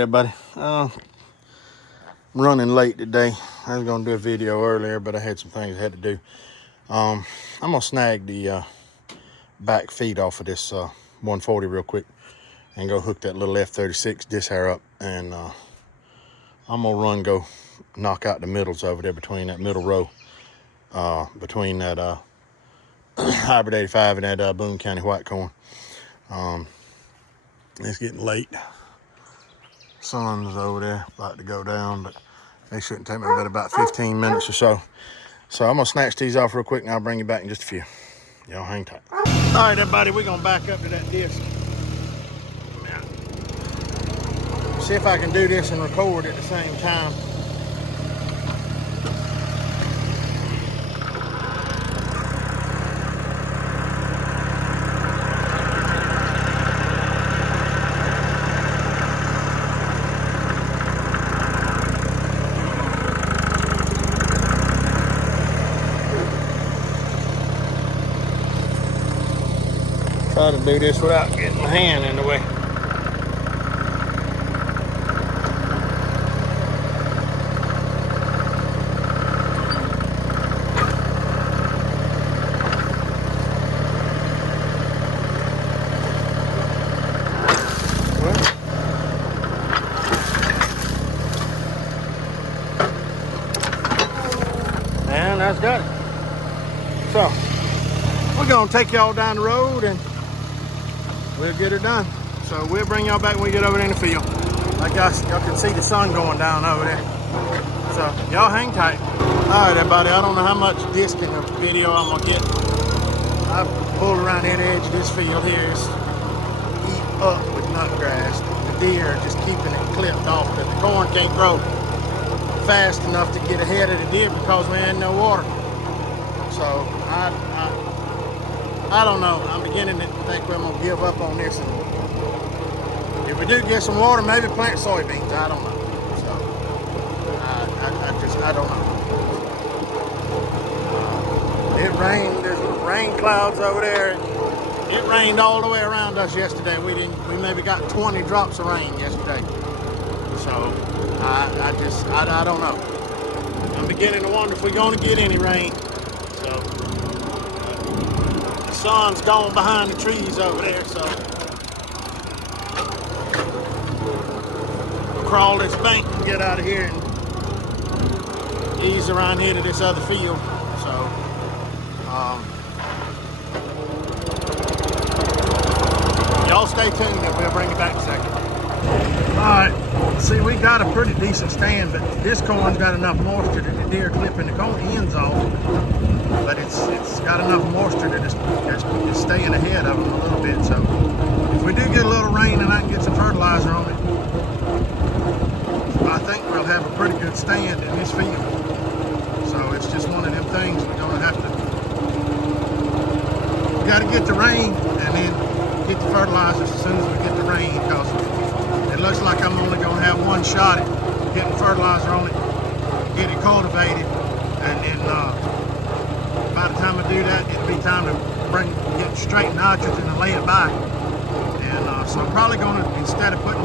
everybody. I'm running late today. I was gonna do a video earlier, but I had some things I had to do. I'm gonna snag the back feet off of this 140 real quick and go hook that little F36 disc hair up, and I'm gonna go knock out the middles over there between that middle row, between that Hybrid 85 and that Boone County white corn. It's getting late. Sun's over there about to go down, but they shouldn't take me but about 15 minutes or so. So I'm gonna snatch these off real quick and I'll bring you back in just a few. Y'all hang tight. All right, everybody, we're gonna back up to that disc. See if I can do this and record at the same time. Try to do this without getting my hand in the way. And that's got it. So we're gonna take y'all down the road and we'll get her done. So we'll bring y'all back when we get over there in the field. Like y'all can see the sun going down over there. So y'all hang tight. All right, everybody, I don't know how much disc in the video I'm gonna get. I pulled around that edge of this field here. It's eat up with nut grass. The deer are just keeping it clipped off, but the corn can't grow fast enough to get ahead of the deer because we ain't no water. So I don't know. I'm beginning to think we're gonna give up on this. And if we do get some water, maybe plant soybeans. I don't know. So I don't know. It rained. There's rain clouds over there. It rained all the way around us yesterday. We maybe got 20 drops of rain yesterday. So I don't know. I'm beginning to wonder if we're gonna get any rain. So the sun's gone behind the trees over there, so we'll crawl this bank and get out of here and ease around here to this other field. So y'all stay tuned and we'll bring you back in a second. Alright, see, we got a pretty decent stand, but this corn's got enough moisture that the deer clipping the corn ends off, but it's got enough moisture that it's staying ahead of them a little bit. So if we do get a little rain and I can get some fertilizer on it, I think we'll have a pretty good stand in this field. So it's just one of them things we're gonna have to, we gotta get the rain and then get the fertilizers as soon as we get the rain, because it looks like I'm only going to have one shot at getting fertilizer on it, get it cultivated, and then by the time I do that, it'll be time to get straight nitrogen and lay it by. And so I'm probably going to, instead of putting, I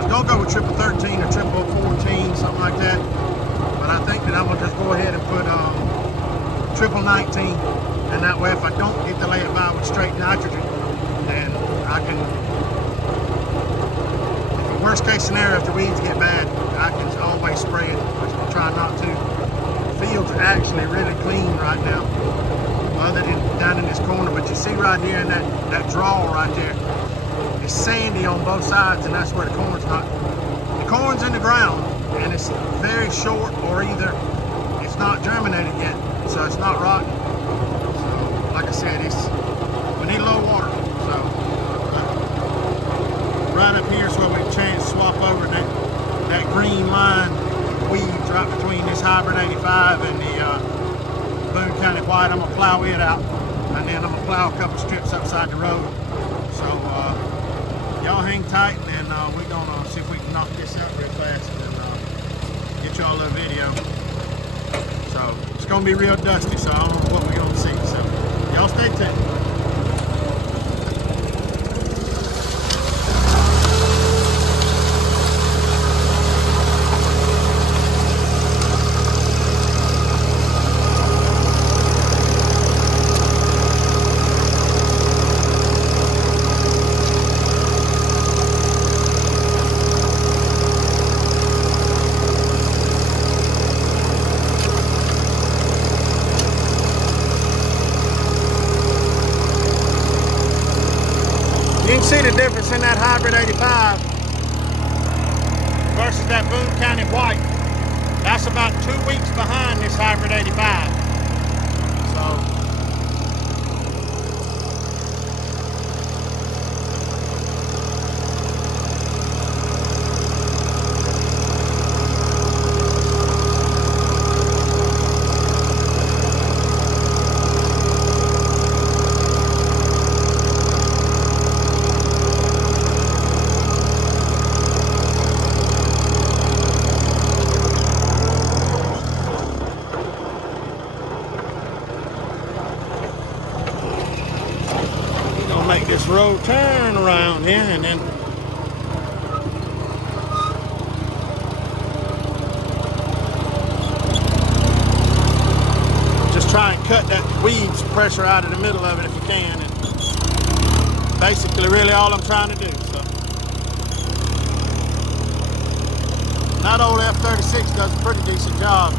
was going to go with triple 13 or triple 14, something like that, but I think that I'm going to just go ahead and put triple 19, and that way if I don't get to lay it by with straight nitrogen, then I can, worst case scenario, if the weeds get bad, I can always spray it, which I'll try not to. The fields are actually really clean right now, other than down in this corner. But you see right here in that draw right there, it's sandy on both sides, and that's where the corn's not. The corn's in the ground, and it's very short, or either it's not germinated yet, so it's not rotten. So, like I said, we need a little water. So right up here is where we can chance swap over that green line weeds right between this Hybrid 85 and the Boone County white. I'm gonna plow it out, and then I'm gonna plow a couple strips upside the road. So y'all hang tight, and then we're gonna see if we can knock this out real fast and get y'all a video. So it's gonna be real dusty, so I don't know what we're gonna see. So y'all stay tuned. a difference in that hybrid 85 versus that Boone County white. That's about 2 weeks behind this hybrid 85. So make this road turn around here and then just try and cut that weeds pressure out of the middle of it if you can, and basically really all I'm trying to do. So that old F36 does a pretty decent job.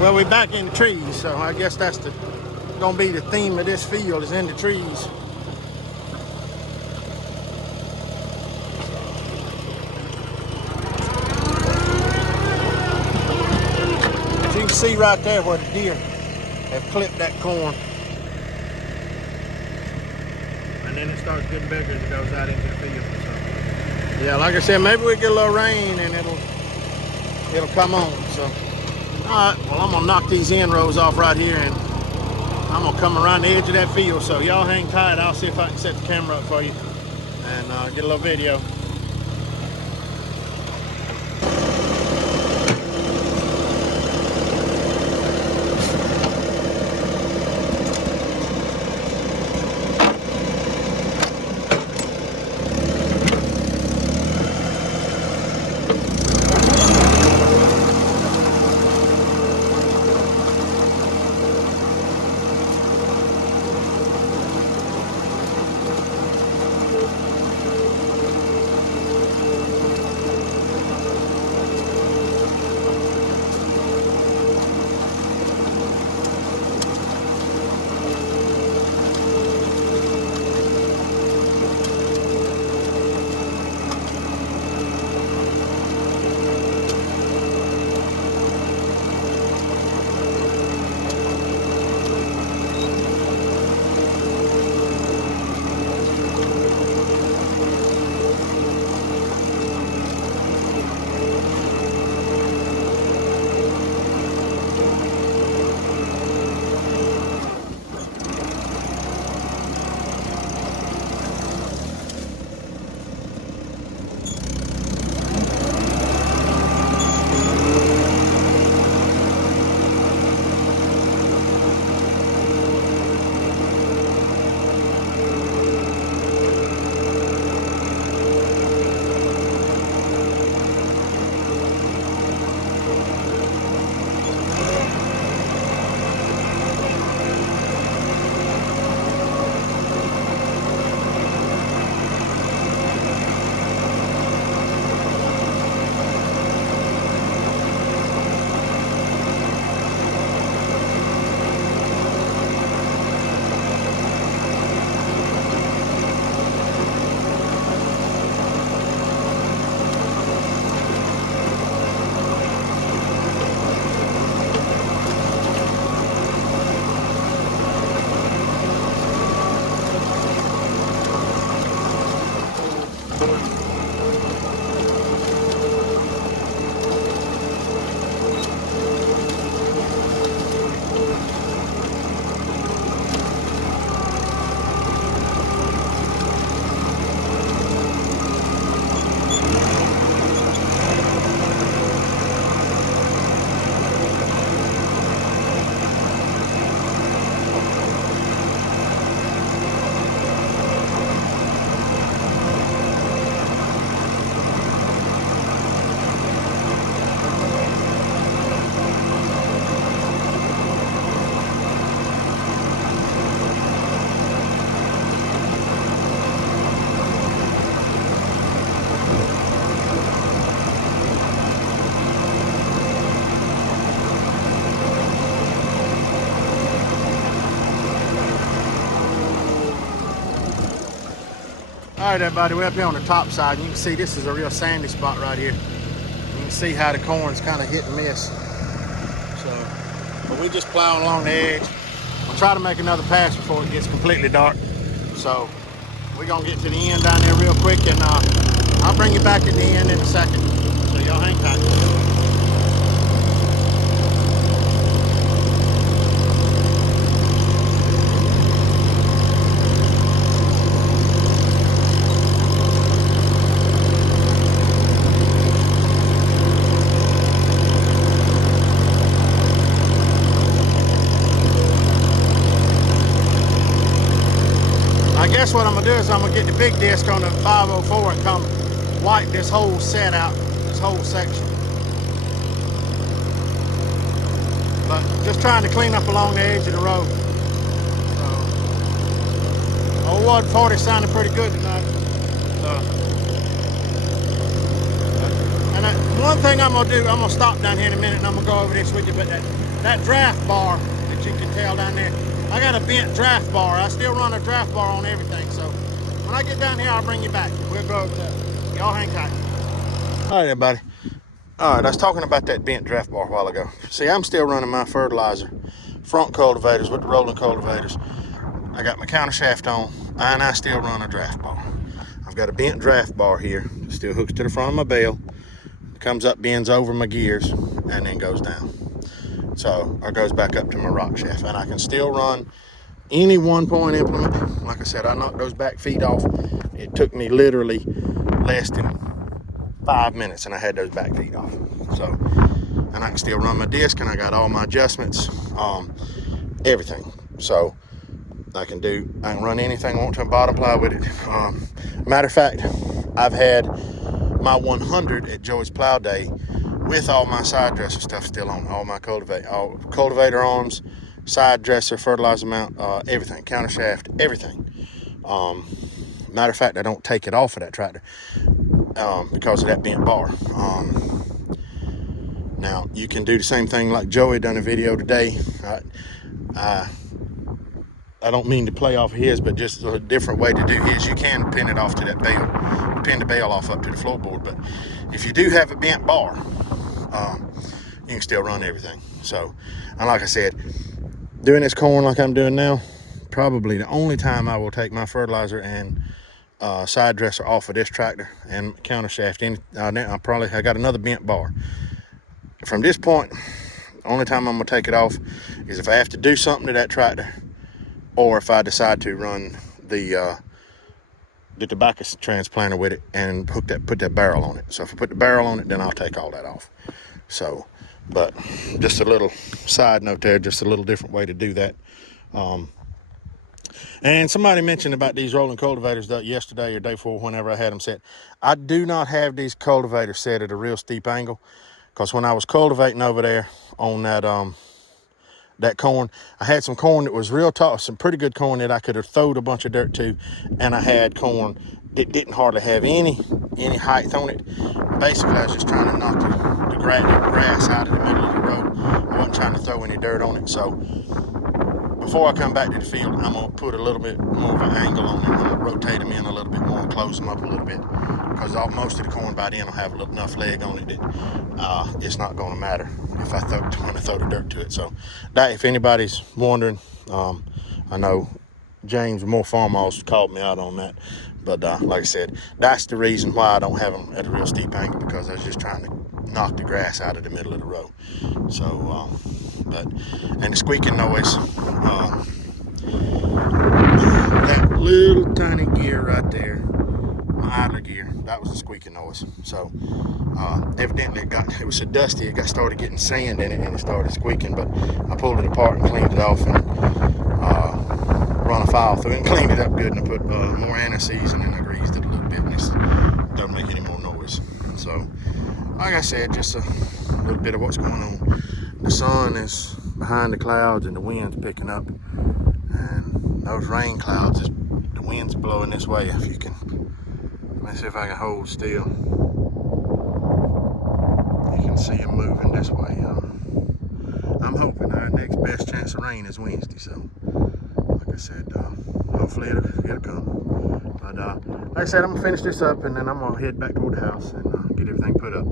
Well, we're back in the trees, so I guess that's gonna be the theme of this field, is in the trees. As you can see right there where the deer have clipped that corn. And then it starts getting bigger as it goes out into the field. So, yeah, like I said, maybe we get a little rain and it'll come on. So. Alright, well, I'm going to knock these end rows off right here, and I'm going to come around the edge of that field. So y'all hang tight. I'll see if I can set the camera up for you and get a little video. All right, everybody, we're up here on the top side. You can see this is a real sandy spot right here. You can see how the corn's kind of hit and miss. So, but we just plowing along the edge. We'll try to make another pass before it gets completely dark. So we're gonna get to the end down there real quick, and I'll bring you back at the end in a second. So y'all hang tight. I guess what I'm gonna do is I'm gonna get the big disc on the 504 and come wipe this whole set out, this whole section. But just trying to clean up along the edge of the road. So, old 140 sounded pretty good tonight. One thing I'm gonna do, I'm gonna stop down here in a minute and I'm gonna go over this with you, but that draft bar that you can tell down there, I got a bent draft bar. I still run a draft bar on everything. So when I get down here, I'll bring you back. We'll go over there. Y'all hang tight. All right, everybody. All right, I was talking about that bent draft bar a while ago. See, I'm still running my fertilizer front cultivators with the rolling cultivators. I got my counter shaft on, and I still run a draft bar. I've got a bent draft bar here. It still hooks to the front of my bale. It comes up, bends over my gears, and then goes down. So, or goes back up to my rock shaft. And I can still run any 1-point implement. Like I said, I knocked those back feet off. It took me literally less than 5 minutes and I had those back feet off. So, and I can still run my disc, and I got all my adjustments, everything. So I can run anything I want to bottom plow with it. Matter of fact, I've had my 100 at Joey's Plow Day with all my side dresser stuff still on, all my cultivator arms, side dresser, fertilizer mount, everything, counter shaft, everything. Matter of fact, I don't take it off of that tractor because of that bent bar. Now you can do the same thing like Joey done a video today. I don't mean to play off of his, but just a different way to do his. You can pin it off to that bale, pin the bale off up to the floorboard. But if you do have a bent bar, you can still run everything. So, and like I said, doing this corn like I'm doing now, probably the only time I will take my fertilizer and side dresser off of this tractor and counter shaft. I got another bent bar. From this point, the only time I'm gonna take it off is if I have to do something to that tractor, or if I decide to run the tobacco transplanter with it and put that barrel on it. So if I put the barrel on it, then I'll take all that off. So, but just a little side note there, just a little different way to do that. And somebody mentioned about these rolling cultivators yesterday or day before, whenever I had them set. I do not have these cultivators set at a real steep angle, because when I was cultivating over there on that corn, I had some corn that was real tall, some pretty good corn that I could have thrown a bunch of dirt to, and I had corn that didn't hardly have any height on it. Basically, I was just trying to knock the grass out of the middle of the road. I wasn't trying to throw any dirt on it. So before I come back to the field, I'm gonna put a little bit more of an angle on them. I'm gonna rotate them in a little bit more and close them up a little bit, because most of the corn by then will have enough leg on it that it's not gonna matter if I throw the dirt to it. So that, if anybody's wondering, I know James more Farmall called me out on that, but like I said, that's the reason why I don't have them at a real steep angle, because I was just trying to knock the grass out of the middle of the row. So and the squeaking noise, that little tiny gear right there, my idler gear, that was the squeaking noise. So evidently it was so dusty, it started getting sand in it and it started squeaking. But I pulled it apart and cleaned it off and run a file through it and cleaned it up good, and I put more anti-season and I greased it a little bit, and it doesn't make any more noise. So like I said, just a little bit of what's going on. The sun is behind the clouds and the wind's picking up, and those rain clouds, the wind's blowing this way. If you can, let me see if I can hold still. You can see them moving this way. I'm hoping our next best chance of rain is Wednesday. So like I said, hopefully it'll come. But like I said, I'm gonna finish this up and then I'm gonna head back toward the house and get everything put up.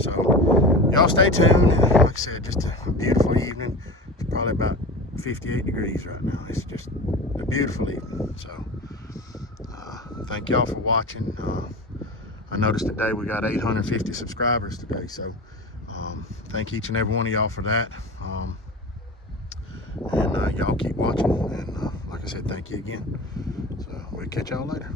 So y'all stay tuned. And like I said, just a beautiful evening. It's probably about 58 degrees right now. It's just a beautiful evening. So thank y'all for watching. I noticed today we got 850 subscribers today, so thank each and every one of y'all for that. And y'all keep watching, and like I said, thank you again. So we'll catch y'all later.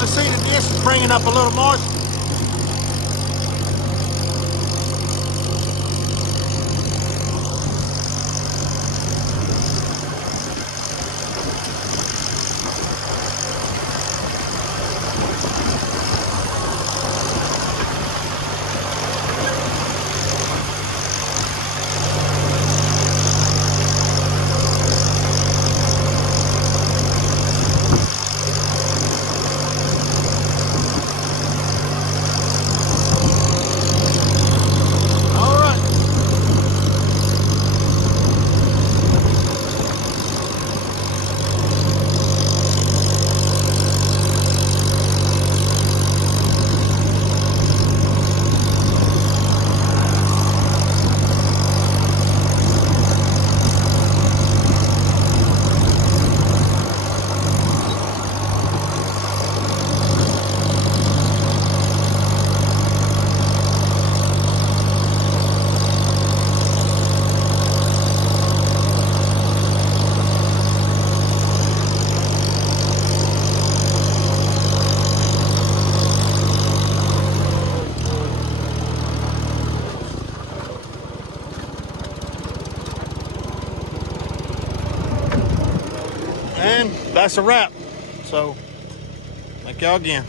See the disc is bringing up a little moisture. And that's a wrap. So, thank y'all again.